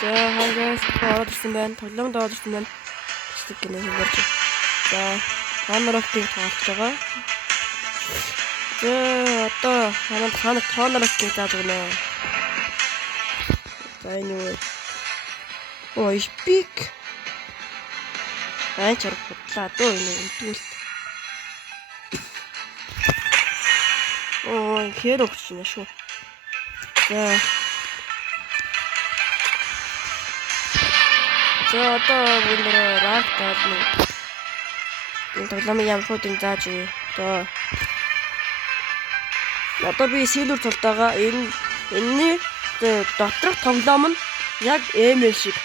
За хагас ороод ирсэн байна. Тоглоомд ороод ирсэн байна. Тэсэг гинэ хэлж. За ханарахыг тоолж байгаа. За одоо ханад тоонарахыг зааж өгнө. За энэ юу вэ? Оо ипик. Айчаар бодлаа дөө энэ үнтгүүл. Оо хэр өгч байна шүү. За одоо бүгд рак таална. Энэ тоглоомын ямхуудыг зааж өгье. Одоо би сэлүр цолтойгоо энэний доторх тоглоом нь яг эмэл шиг.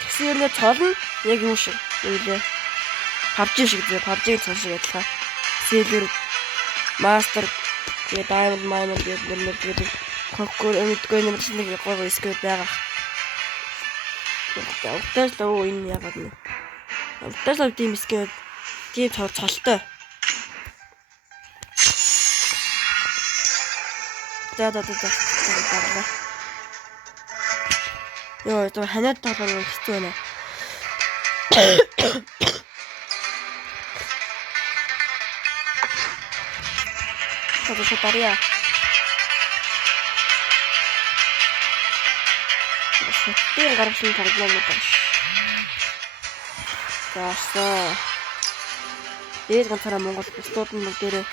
Тэгсэн юм цолно яг юм шиг. Үйлээ. PUBG шиг зэ PUBG-ийн цол шиг адилхан. Сэлүр мастер тэгээ diamond гэдэг конкур мэдгүй юм шиг нэг гоё скрипт байгаа. Автаж лөө энэ яагаад нэ. Автаж лөө тийм скрипт тийм цолтой. За. Йоо, это ханаад тоглох хэцүү байна. Тогтоо тарья. Сэтгүүр гаргасан тоглоом уу. Заасан. Дээд ганцаараа Монгол бусдууд нь бүгдээрээ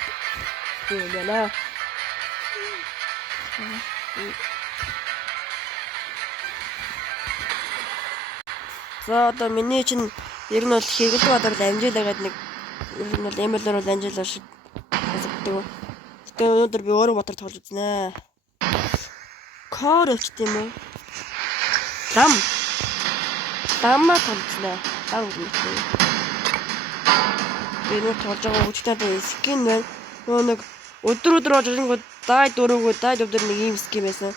юу юм байна. За одоо миний чинь ер нь бол хэрэглэх бодлоор амжилаагаад нэг ер нь бол эмэлээр бол амжилаа шиг хэсэгдэг. Тэгээ өнөөдөр би өөрөө мотор тоглож үзнэ. Кор өгч тийм үү? Дамма тоглосноо. Дам гэдэг. Би нөө тоглож байгаа хүчтэй скин байна. Нөө нэг өдөр очингууд дай дөрөвгөө дай өдөр нэг ийм скин байсан.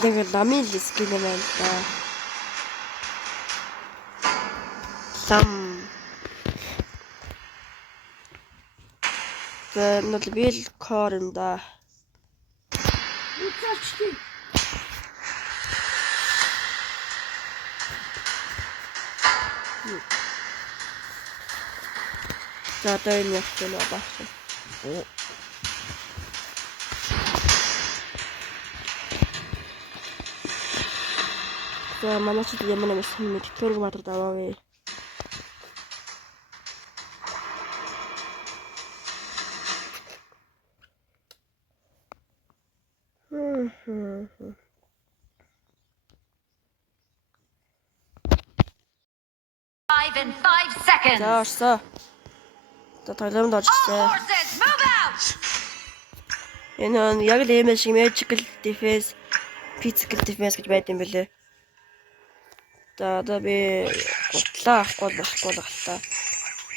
Тэгээ ламын скин байна да. За нөл бил кор юм да. За одоо энэ явчихсан байна. За манай ч ямар нэг юм тэтгэрэг матер даваавэ. In 5 seconds. За орсон. Одоо тоглоомд орчихлоо. Энэ яг л эмэл шиг magical defense, physical defense гэж байд юм бэлээ. За одоо би гутлаа авахгүй болохгүй л байна.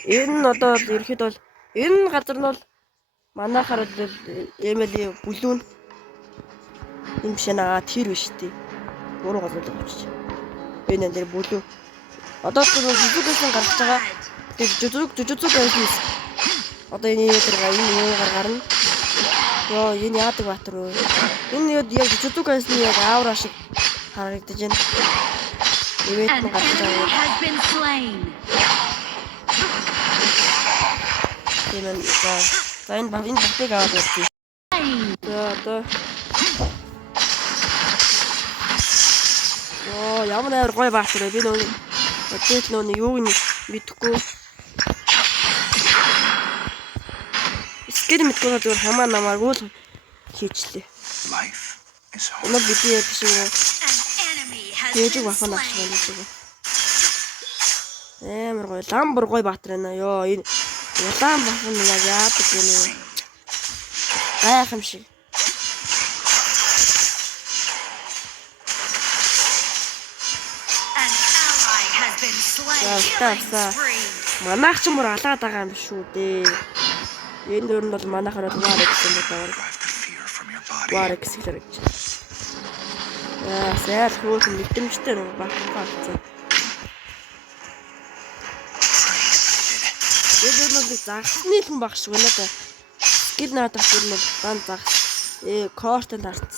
Энэ нь одоо ерөөхдөө бол энэ газар нь бол манайхаар бол эмэлийн бүлүүн юм биш наа тэр биш тий. Буруу газар л авчиж. Энэ энэ бүлүү. Одоо жүжигсэн гарч байгаа. Тэгээд жүжиг байсан. Одоо энэ юу гарна. Йоо, энэ яадаг баатар вэ? Энэ яг жүжиг байсан яг аавра шиг харагдаж байна. Ивэт нь гарч байгаа. За энэ батыг аваад ирсэн. За одоо. Оо, ямар амар гоё баатар вэ? Би нөө Тэтэл нөө юуг нь мэдхгүй. Скэд мэдгүй зүгээр хамаа намаагүй л хийчлээ. Өнөө бидний яг шиг ээжиг бахана авч байгаа юм шиг. Амар гоё, ламбар гоё баатар байна. Йоо, энэ улаан бахна яг яадаг юм бэ? Гайхам шиг. За манайх ч мөр алаад байгаа юм шүү дээ. Энэ дөр нь бол манайхаар бол вар гэсэн бодоор. Вар гэсэн гэж. Сайр хөөх мэдрэмжтэй нэг багцсан. Энэ дөр нь загсны хүн баг шиг байна да. Скил наадах дөр нь дан загс. Кортон тарц.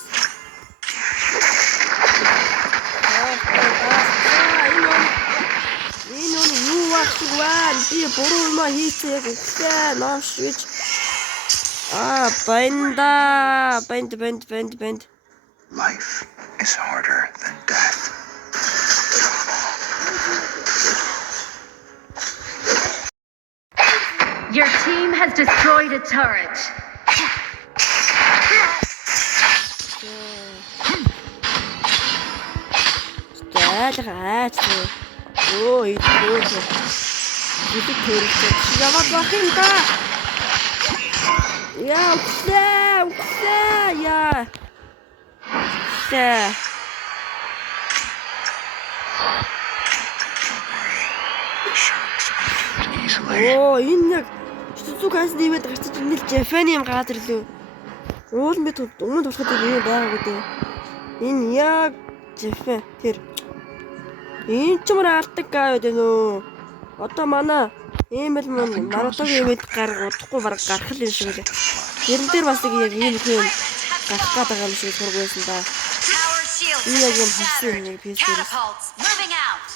шиг байна. Би буруу юм хийцээ яг үхлээ. Нош гэж. Банд. Life is harder than death. Your team has destroyed a turret. Ой, 이거 그렇게 시간만 막힌다. 야, 옥새, 야. Sharks aren't easily. Оо, энэ яг зүг хаас нэмээд гарчиж энэ л Japan юм газар лөө. Уул мэд өмнө болоход юм байгаагүй дээ. Энэ яг Japan тэр энэ ч мөр алтдаг гавь дээ нөө. Одоо манай Эмэл мөн Нарутогийн ивент удахгүй бараг гарах л юм шиг лээ. Тэрэн дээр бас яг ийм юм гарах гэдэг юм шиг сургуулсан да. Tower shield Энэ яг юм хэлсэн нэг пэйж дээр. catapults moving out.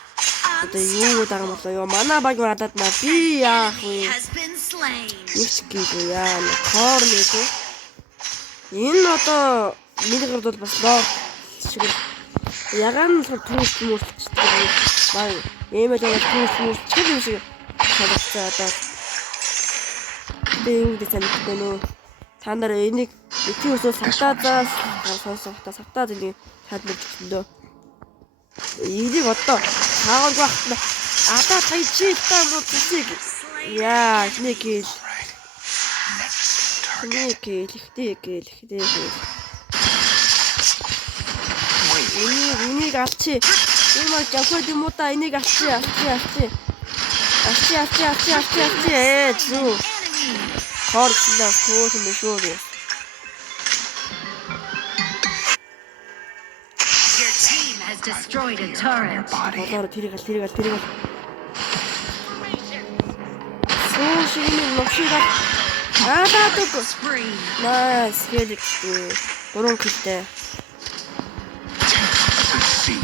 Одоо юу дагам болоо ёо манай баг надад маа би яах вэ? Has been slain. Ичгийгөө яа кор нээгүй. Энэ одоо миний гэрд бол бас лоо шиг ягаан л түүх мөрчтэй бай. Эмэл яг түүх мөрчтэй юм шиг санагдсан одоо. Тэгээ юу гэж санагддаг нөө. Та нар энийг эцэг өсөө савтаазаас савтаад энийг таадмарч өглөө. Энийг одоо хаагаар багт одоо тайчи та муу тусыг яа нэг ил энийг алчи энэ мал жахад юм уу та энийг алчи зүү хорчлаа хөөх юм шүү. Your team has destroyed a turret. Болоор тэрийг суу шинэ мөчига аадаадаг Spree. найс Феликс гурван килтэй The sea.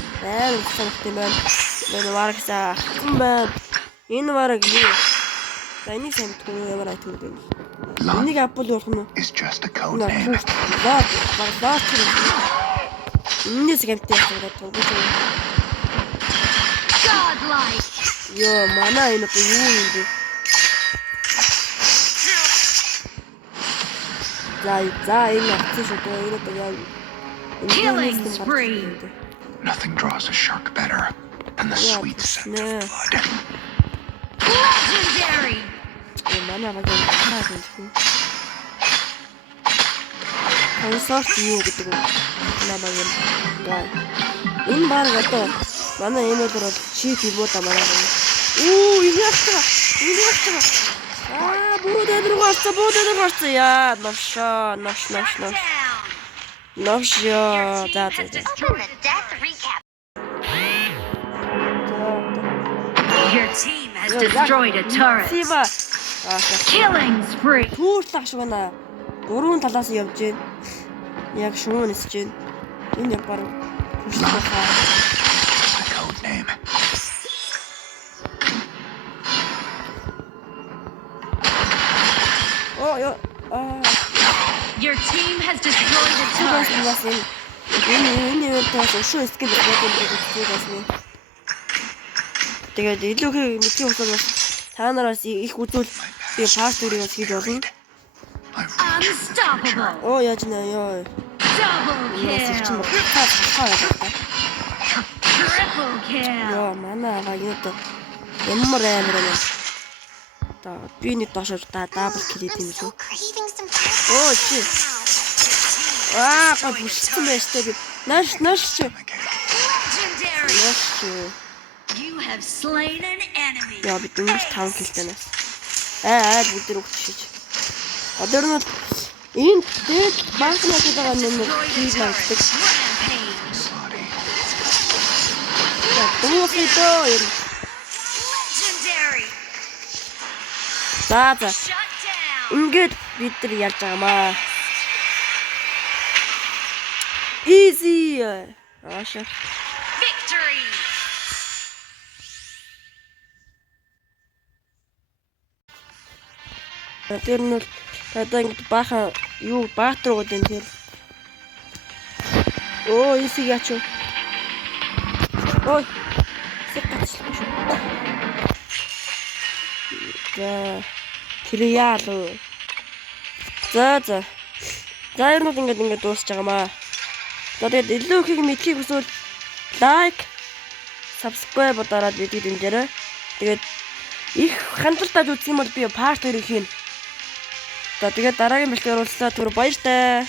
санагт юм байна. Энэ варагсаа юм байна. Энэ вараг юу? Энийг санагдахгүй ямар айтгүй юм. Энийг апл болох нь Is just a code name. Энэс гэмтэй байдаг. Godlike. Йоо, манай энэ одоо юу юм бэ? За энэ авчих шүү дээ. Энэ одоо яа. Killing spree. Nothing draws a shark better than the sweet scent of blood. Legendary. Манай баг хаа юм. Консорт юу гэдэг вэ? Намаг юм. Гай. Энэ баг одоо манай эмэлэр бол чип юм уу та манай. Энэ яах вэ? Бууд эдрэгэрсэн яа. Новш яа. За. Your team has destroyed a turret. Сива. Killing spree. Түүрлах шиг байна. Гурван талаас нь явж байна. Яг шуун нисэж байна. Энэ яг баруун хүчлээ хаа. Just a code name. Your team has destroyed a turret. Энэ үеийнээс өшөө скил гэдэг. Тэгээд илүү их мэдээ усаад бас та нараас их үзүүл би пассвордыг хийж болно. Unstoppable. Яаж нэ ёо. Double Яасан kill. ч хаа. Triple kill. Ёо манай ага юу то ямар амар юм. Та би нэг доошоо дабл кил хийх юм шүү. Чи. Гоо бүссэн байж тээ би. Наш чи. Legendary. You have slain an enemy. Яа би дөнгөж 5 килтэй нас. Бүгд дээр өгч. Одоо нь энэ дэд банкнаас байгаа нэмэр хийж магаддаг. Legendary. За. Shut down. Ингээд бид нар ярьж байгаамаа. Easy. Аашаа. Victory. Тэр нь бол одоо ингэ баахан юу баатар уу гэдэг тэр. Оо эсийг яач вэ? Ой. Сэкачлаа шүү. За. Триал уу. За. За ер нь ингээд дуусч байгаамаа. За тэгээд илүү ихийг мэдхийг хүсвэл лайк, subscribe дараад видео дэмжээрэй. Тэгээд их хандлтаж үзэх юм бол би part 2-ыг хийнэ. За тэгээд дараагийн бэлтгэр уулзлаа түр баяртай.